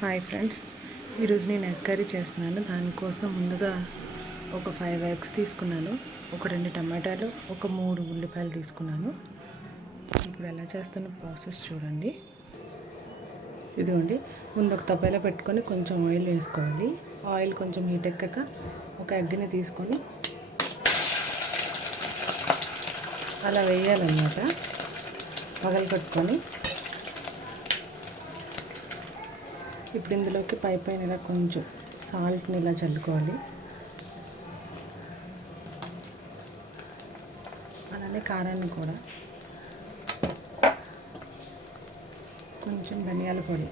Hi friends. ఈరోజు నేను egg curry చేస్తున్నాను. దానికోసం ముందుగా ఒక ఫైవ్ ఎగ్స్ తీసుకున్నాను. ఒక రెండు టమాటాలు ఒక మూడు ఉల్లిపాయలు తీసుకున్నాను. ఇప్పుడు ఎలా చేస్తున్న ప్రాసెస్ చూడండి. ఇదిగోండి. ముందు ఒక తప్పేలా పెట్టుకొని కొంచెం ఆయిల్ వేసుకోవాలి. ఆయిల్ కొంచెం హీట్ ఎక్కాక ఒక ఎగ్ని తీసుకొని అలా వేయాలన్నమాట. పగలు కట్టుకొని ఇప్పుడు ఇందులోకి పై పైన ఇలా కొంచెం సాల్ట్ని ఇలా చల్లుకోవాలి. అలానే కారాన్ని కూడా. కొంచెం ధనియాల పొడి.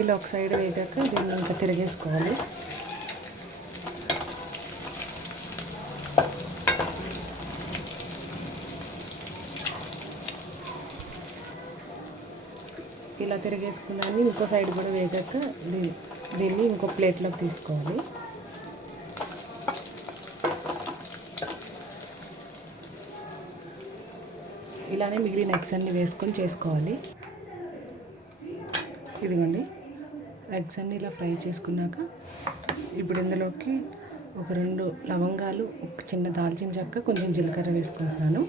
ఇలా ఒక సైడ్ వేగాక దీన్ని ఇంకా తిరిగేసుకోవాలి. ఇలా తిరిగేసుకున్నాను. ఇంకో సైడ్ కూడా వేగాక దీన్ని ఇంకో ప్లేట్లోకి తీసుకోవాలి. ఇలానే మిగిలిన ఎగ్స్ అన్ని వేసుకొని చేసుకోవాలి. ఇదిగోండి. ఎగ్స్ అన్ని ఇలా ఫ్రై చేసుకున్నాక ఇప్పుడు ఇందులోకి ఒక రెండు లవంగాలు ఒక చిన్న దాల్చిన చెక్క కొంచెం జీలకర్ర వేసుకుంటున్నాను.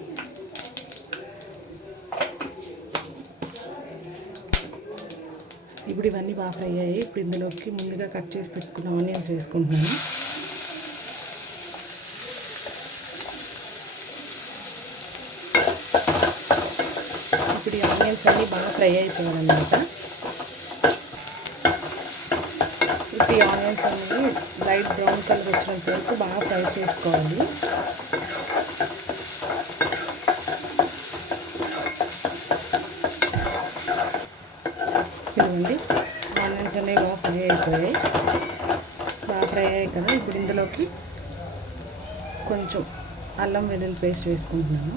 ఇప్పుడు ఇవన్నీ బాగా ఫ్రై అయ్యాయి. ఇప్పుడు ఇందులోకి ముందుగా కట్ చేసి పెట్టుకున్న ఆనియన్స్ వేసుకుంటున్నాను. ఇప్పుడు ఈ ఆనియన్స్ అన్నీ బాగా ఫ్రై అయిపోయాయన్నమాట. ఇప్పుడు ఈ ఆనియన్స్ అన్నీ లైట్ బ్రౌన్ కలర్ వచ్చినంత వరకు బాగా ఫ్రై చేసుకోవాలి ఇదిగోండి ఆనియన్స్ అనేవి బాగా ఫ్రై అయిపోయాయి బాగా ఫ్రై అయ్యాయి కదా ఇప్పుడు ఇందులోకి కొంచెం అల్లం వెల్లుల్లి పేస్ట్ వేసుకుంటున్నాను.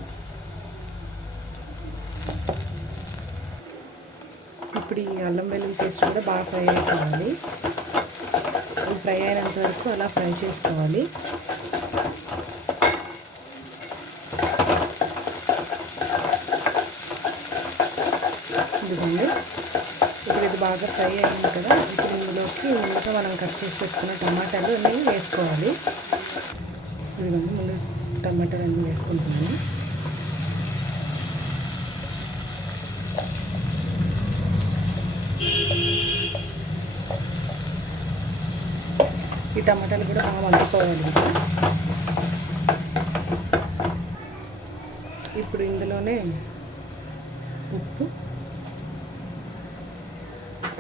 ఇప్పుడు ఈ అల్లం వెల్లుల్లి పేస్ట్ కూడా బాగా ఫ్రై అయిపోవాలి. ఫ్రై అయినంత వరకు అలా ఫ్రై చేసుకోవాలి. ఇదిగోండి. ఇప్పుడు ఇది బాగా ఫ్రై అయింది కదా మనం కట్ చేసి పెట్టుకున్న టమాటాలు అన్నీ వేసుకోవాలి. ఇదిగోండి ముందు టమాటాలు అన్నీ వేసుకుంటున్నాను. ఈ టమాటాలు కూడా బాగా వండుకోవాలి ఇప్పుడు ఇందులోనే ఉప్పు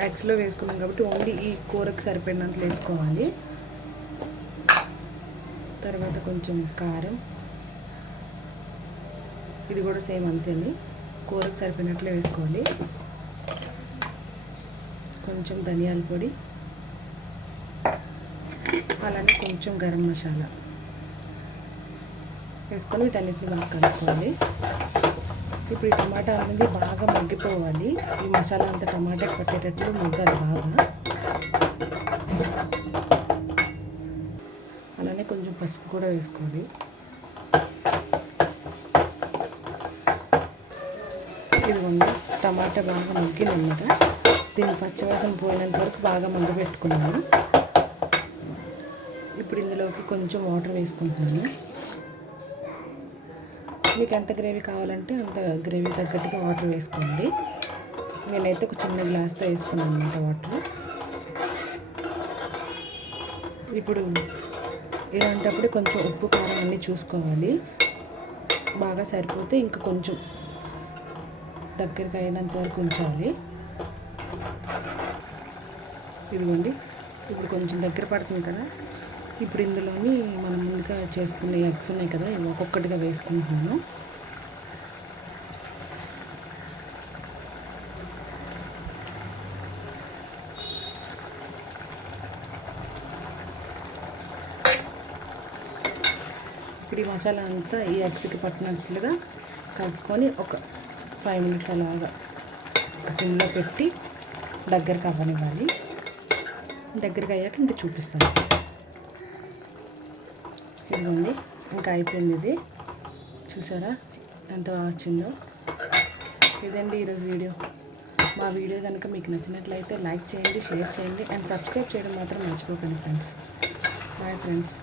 ఎగ్స్లో వేసుకున్నాం కాబట్టి ఓన్లీ ఈ కూరకు సరిపడినంత వేసుకోవాలి. తర్వాత కొంచెం కారం. ఇది కూడా సేమ్ అంతేండి. కూరకు సరిపోయినట్లే వేసుకోవాలి. కొంచెం ధనియాల పొడి. అలానే కొంచెం గరం మసాలా. వేసుకొని వీటన్నిటిని బాగా కలుపుకోవాలి. ఇప్పుడు ఈ టమాటా అనేది బాగా మగ్గిపోవాలి. ఈ మసాలా అంతా టమాటా పట్టేటట్లు మగ్గాలి బాగా. అలానే కొంచెం పసుపు కూడా వేసుకోవాలి. ఇదిగోండి టమాటా బాగా మగ్గిందన్నమాట. దీన్ని పచ్చివాసన పోయినంత వరకు బాగా మగ్గ పెట్టుకున్నాను ఇప్పుడు ఇందులోకి కొంచెం వాటర్ వేసుకుంటున్నాను. మీకు ఎంత గ్రేవీ కావాలంటే అంత గ్రేవీ తగ్గట్టుగా వాటర్ వేసుకోండి. నేనైతే ఒక చిన్న గ్లాస్తో వేసుకున్నాను అనమాట వాటర్. ఇప్పుడు ఇలాంటప్పుడు కొంచెం ఉప్పు కారం అన్నీ చూసుకోవాలి. బాగా సరిపోతే ఇంకా కొంచెం దగ్గరికి అయినంత వరకు ఉంచాలి. ఇదిగోండి. ఇప్పుడు కొంచెం దగ్గర పడుతుంది కదా. ఇప్పుడు ఇందులోని మనం ముందుగా చేసుకునే ఎగ్స్ ఉన్నాయి కదా ఇవి ఒక్కొక్కటిగా వేసుకుంటున్నాను. ఇప్పుడు ఈ మసాలా అంతా ఈ ఎగ్స్కి పట్టినట్లుగా కలుపుకొని ఒక ఫైవ్ మినిట్స్ అలాగా ఒక సిమ్లో పెట్టి దగ్గరకు అవ్వనివ్వాలి. దగ్గరికి అయ్యాక ఇంకా చూపిస్తాను. ఇదిగోండి ఇంకా అయిపోయింది ఇది. చూసారా ఎంత బాగా వచ్చిందో? ఇదండి ఈరోజు వీడియో. మా వీడియో కనుక మీకు నచ్చినట్లయితే లైక్ చేయండి షేర్ చేయండి అండ్ సబ్స్క్రైబ్ చేయడం మాత్రం మర్చిపోకండి ఫ్రెండ్స్. Bye friends.